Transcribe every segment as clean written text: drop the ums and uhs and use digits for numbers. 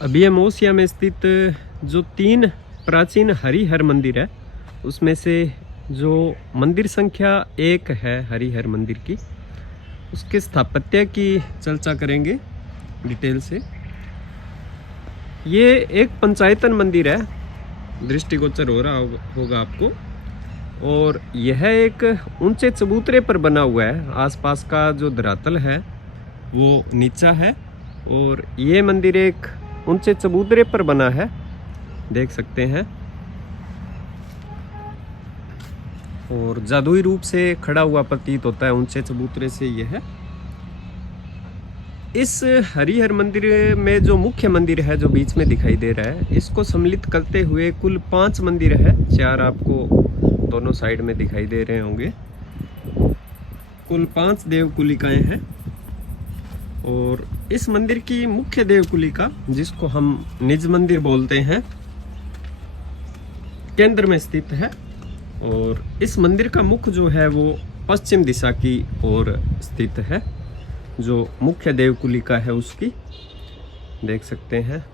अभी हम ओसिया में स्थित जो 3 प्राचीन हरिहर मंदिर है उसमें से जो मंदिर संख्या 1 है हरिहर मंदिर की, उसके स्थापत्य की चर्चा करेंगे डिटेल से। ये एक पंचायतन मंदिर है, दृष्टिगोचर हो रहा होगा आपको, और यह एक ऊंचे चबूतरे पर बना हुआ है। आसपास का जो धरातल है वो नीचा है और ये मंदिर एक ऊंचे चबूतरे पर बना है, देख सकते हैं, और जादुई रूप से खड़ा हुआ प्रतीत होता है ऊंचे चबूतरे से। यह है इस हरिहर मंदिर में जो मुख्य मंदिर है जो बीच में दिखाई दे रहा है, इसको सम्मिलित करते हुए कुल 5 मंदिर है। 4 आपको दोनों साइड में दिखाई दे रहे होंगे। कुल 5 देवकुलिकाएं हैं और इस मंदिर की मुख्य देवकुलिका, जिसको हम निज मंदिर बोलते हैं, केंद्र में स्थित है। और इस मंदिर का मुख जो है वो पश्चिम दिशा की ओर स्थित है, जो मुख्य देवकुलिका है उसकी, देख सकते हैं।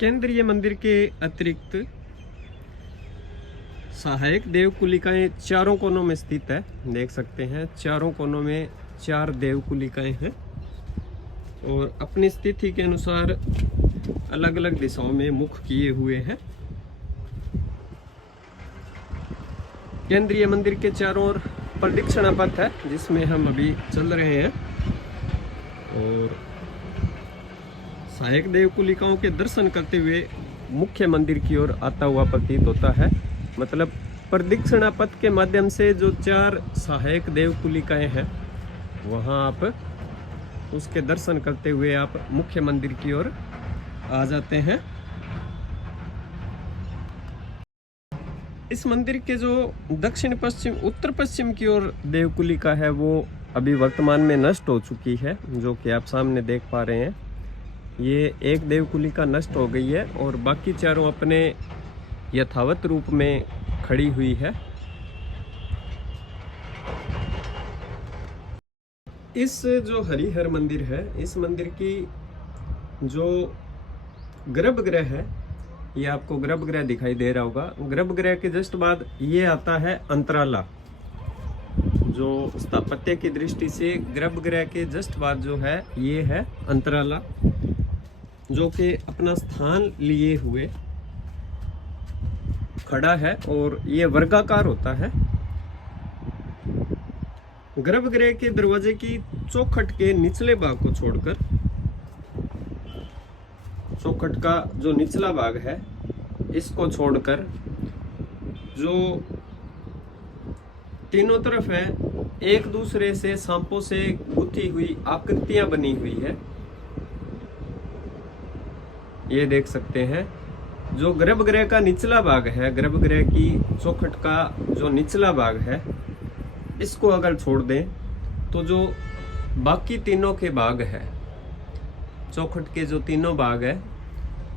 केंद्रीय मंदिर के अतिरिक्त सहायक देवकुलिकाएं चारों कोनों में स्थित है, देख सकते हैं। चारों कोनों में 4 देवकुलिकाएं हैं और अपनी स्थिति के अनुसार अलग अलग दिशाओं में मुख किए हुए हैं। केंद्रीय मंदिर के चारों ओर प्रदक्षिणा पथ है जिसमें हम अभी चल रहे हैं, और सहायक देवकुलिकाओं के दर्शन करते हुए मुख्य मंदिर की ओर आता हुआ प्रतीत होता है। मतलब प्रदक्षिणा पथ के माध्यम से जो 4 सहायक देवकुलिकाएं हैं वहां आप उसके दर्शन करते हुए आप मुख्य मंदिर की ओर आ जाते हैं। इस मंदिर के जो दक्षिण पश्चिम उत्तर पश्चिम की ओर देवकुलिका है वो अभी वर्तमान में नष्ट हो चुकी है, जो कि आप सामने देख पा रहे हैं। ये एक देवकुलिका नष्ट हो गई है और बाकी चारों अपने यथावत रूप में खड़ी हुई है। इस जो हरिहर मंदिर है, इस मंदिर की जो गर्भगृह है, ये आपको गर्भगृह दिखाई दे रहा होगा। गर्भगृह के जस्ट बाद ये आता है अंतराला। जो स्थापत्य की दृष्टि से गर्भगृह के जस्ट बाद जो है ये है अंतराला, जो कि अपना स्थान लिए हुए खड़ा है और ये वर्गाकार होता है। गर्भगृह के दरवाजे की चौखट के निचले भाग को छोड़कर, चौखट का जो निचला भाग है इसको छोड़कर, जो तीनों तरफ है एक दूसरे से सांपों से गुथी हुई आकृतियां बनी हुई है, ये देख सकते हैं। जो गर्भगृह का निचला भाग है, गर्भगृह की चौखट का जो निचला भाग है, इसको अगर छोड़ दें तो जो बाकी तीनों के भाग है, चौखट के जो तीनों भाग है,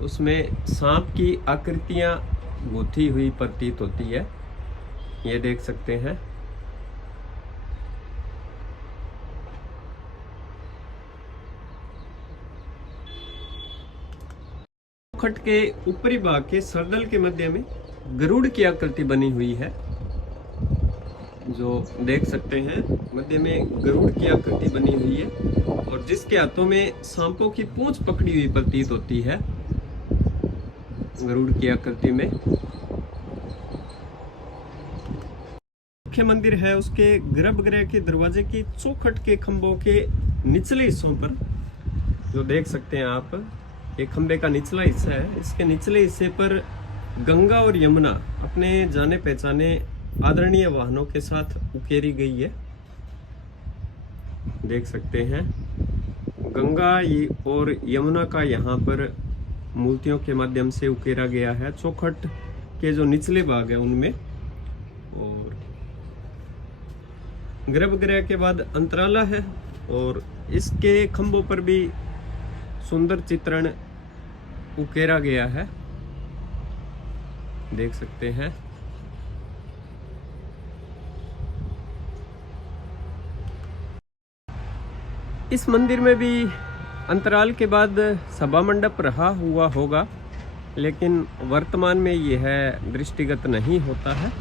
उसमें सांप की आकृतियां गुथी हुई प्रतीत होती है, ये देख सकते हैं। चौखट के ऊपरी भाग के सरदल के मध्य में गरुड़ की आकृति बनी हुई है, जो देख सकते हैं। मध्य में गरुड़ की आकृति बनी हुई है और जिसके हाथों में सांपों की पूंछ पकड़ी हुई प्रतीत होती है, गरुड़ की आकृति में। मुख्य मंदिर है, उसके गर्भगृह के दरवाजे की चौखट के खंभों के निचले हिस्सों पर, जो देख सकते हैं आप, एक खंभे का निचला हिस्सा है, इसके निचले हिस्से पर गंगा और यमुना अपने जाने पहचाने आदरणीय वाहनों के साथ उकेरी गई है, देख सकते हैं। गंगा और यमुना का यहाँ पर मूर्तियों के माध्यम से उकेरा गया है चौखट के जो निचले भाग है उनमें। और गर्भगृह के बाद अंतराला है और इसके खंभों पर भी सुंदर चित्रण उकेरा गया है, देख सकते हैं। इस मंदिर में भी अंतराल के बाद सभा मंडप रहा हुआ होगा, लेकिन वर्तमान में यह दृष्टिगत नहीं होता है।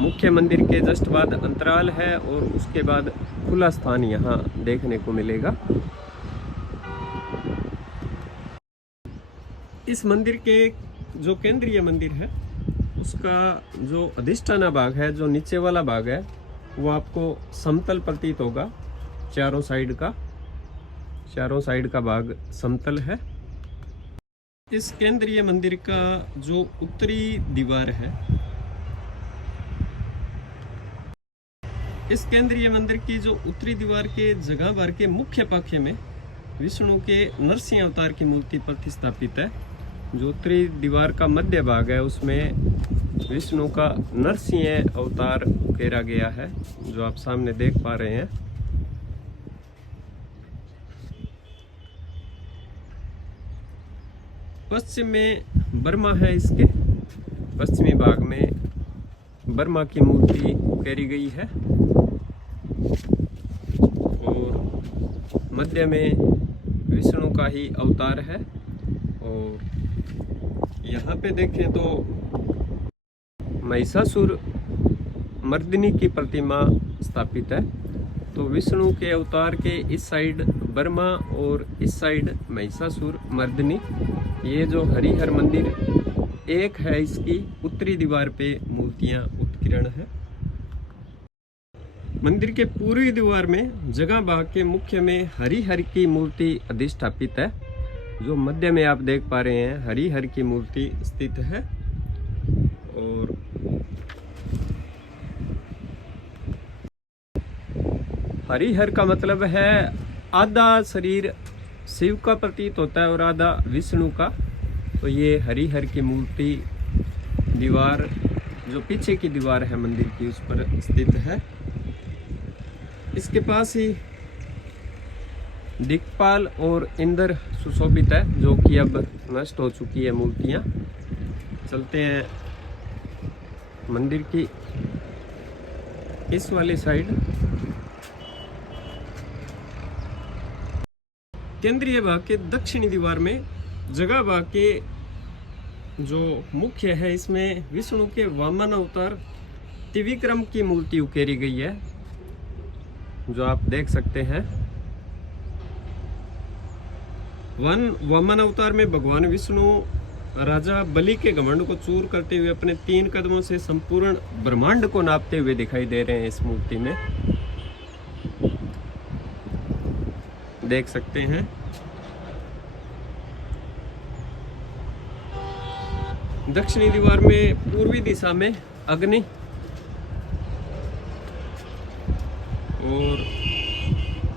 मुख्य मंदिर के जस्ट बाद अंतराल है और उसके बाद खुला स्थान यहाँ देखने को मिलेगा। इस मंदिर के जो केंद्रीय मंदिर है उसका जो अधिष्ठाना भाग है, जो नीचे वाला भाग है, वो आपको समतल प्रतीत होगा। चारों साइड का भाग समतल है। इस केंद्रीय मंदिर का जो उत्तरी दीवार है, इस केंद्रीय मंदिर की जो उत्तरी दीवार के जगह भर के मुख्य पाखे में विष्णु के नरसिंह अवतार की मूर्ति प्रतिस्थापित है। जो उत्तरी दीवार का मध्य भाग है उसमें विष्णु का नरसिंह अवतार उकेरा गया है, जो आप सामने देख पा रहे हैं। पश्चिम में बर्मा है, इसके पश्चिमी भाग में बर्मा की मूर्ति उकेरी गई है और मध्य में विष्णु का ही अवतार है। और यहाँ पे देखें तो महिषासुर मर्दिनी की प्रतिमा स्थापित है। तो विष्णु के अवतार के इस साइड बर्मा और इस साइड महिषासुर मर्दिनी। ये जो हरिहर मंदिर एक है, इसकी उत्तरी दीवार पे मूर्तियां उत्कीर्ण है। मंदिर के पूर्वी दीवार में जगह भाग के मुख्य में हरिहर की मूर्ति अधिष्ठापित है। जो मध्य में आप देख पा रहे हैं हरिहर की मूर्ति स्थित है। और हरिहर का मतलब है आधा शरीर शिव का प्रतीत होता है और आधा विष्णु का। तो ये हरिहर की मूर्ति दीवार जो पीछे की दीवार है मंदिर की उस पर स्थित है। इसके पास ही दिक्पाल और इंद्र सुशोभित है, जो कि अब नष्ट हो चुकी है मूर्तियां। चलते हैं मंदिर की इस वाली साइड। केंद्रीय भाग के दक्षिणी दीवार में जगह भाग के जो मुख्य है, इसमें विष्णु के वामन अवतार त्रिविक्रम की मूर्ति उकेरी गई है, जो आप देख सकते हैं। वामन अवतार में भगवान विष्णु राजा बलि के घमंड को चूर करते हुए अपने 3 कदमों से संपूर्ण ब्रह्मांड को नापते हुए दिखाई दे रहे हैं। इस मूर्ति में देख सकते हैं। दक्षिणी दीवार में पूर्वी दिशा में अग्नि और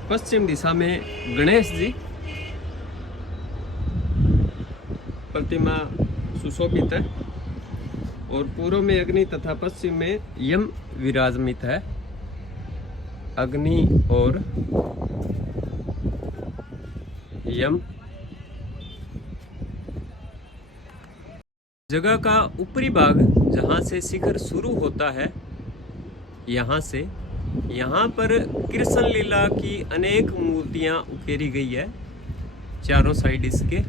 पश्चिम दिशा में गणेश जी प्रतिमा सुशोभित है और पूर्व में अग्नि तथा पश्चिम में यम विराजमित है। अग्नि और यम। जगह का ऊपरी भाग जहां से शिखर शुरू होता है, यहाँ पर कृष्ण लीला की अनेक मूर्तियां उकेरी गई है चारों साइड इसके।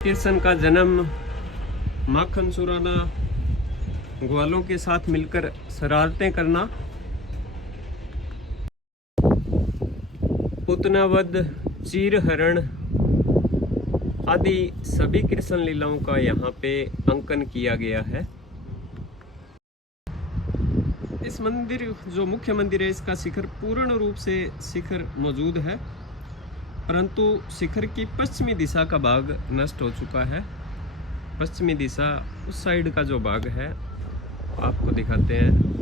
कृष्ण का जन्म माखन चुराना, ग्वालों के साथ मिलकर शरारतें करना, पुतनावध, चीरहरण आदि सभी कृष्ण लीलाओं का यहाँ पे अंकन किया गया है। इस मंदिर जो मुख्य मंदिर है, इसका शिखर पूर्ण रूप से शिखर मौजूद है, परंतु शिखर की पश्चिमी दिशा का भाग नष्ट हो चुका है। पश्चिमी दिशा उस साइड का जो भाग है आपको दिखाते हैं।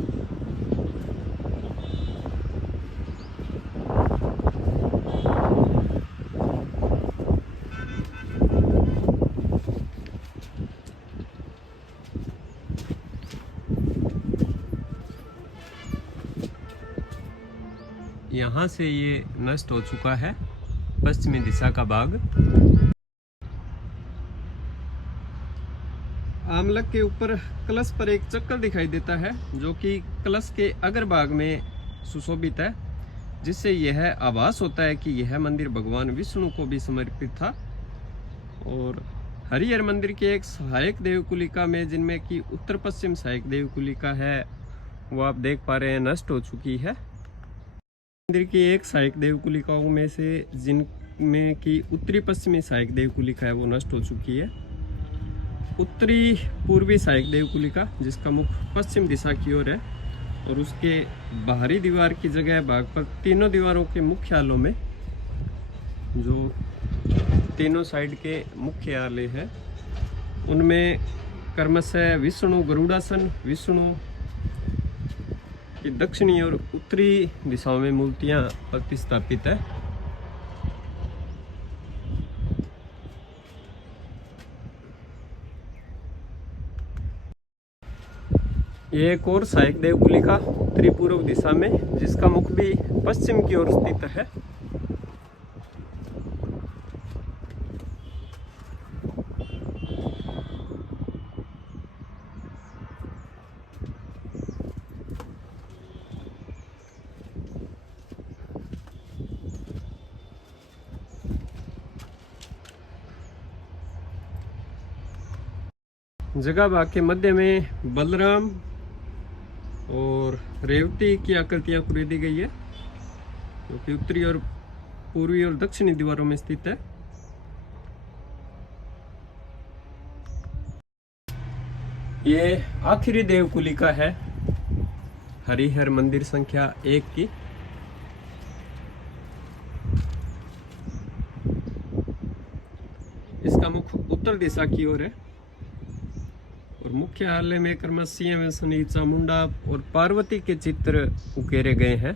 यहाँ से ये नष्ट हो चुका है, पश्चिमी दिशा का भाग। आमलक के ऊपर कलश पर एक चक्कर दिखाई देता है जो कि कलश के अग्र भाग में सुशोभित है, जिससे यह आभास होता है कि यह मंदिर भगवान विष्णु को भी समर्पित था। और हरिहर मंदिर की एक सहायक देवकुलिका में, जिनमें कि उत्तर पश्चिम सहायक देवकुलिका है, वो आप देख पा रहे हैं नष्ट हो चुकी है। मंदिर की एक सहायक देवकुलिकाओं में से जिनमें कि उत्तरी पश्चिमी सहायक देवकुलिका है वो नष्ट हो चुकी है। उत्तरी पूर्वी सहायक देवकुलिका जिसका मुख पश्चिम दिशा की ओर है, और उसके बाहरी दीवार की जगह भाग पर तीनों दीवारों के मुख्य आलों में, जो तीनों साइड के मुख्य आले हैं, उनमें क्रमशः विष्णु गरुड़ासन, विष्णु की दक्षिणी और उत्तरी दिशाओं में मूर्तियां प्रतिस्थापित है। ये एक और सहायक देवकुलिका उत्तरी पूर्व दिशा में, जिसका मुख भी पश्चिम की ओर स्थित है। जगह भाग के मध्य में बलराम और रेवती की आकृतियां पूरी दी गई है, जो कि उत्तरी और पूर्वी और दक्षिणी दीवारों में स्थित है। ये आखिरी देवकुलिका है हरिहर मंदिर संख्या 1 की। इसका मुख उत्तर दिशा की ओर है, और मुख्य आलय में क्रमशः सिंह, चामुंडा और पार्वती के चित्र उकेरे गए हैं।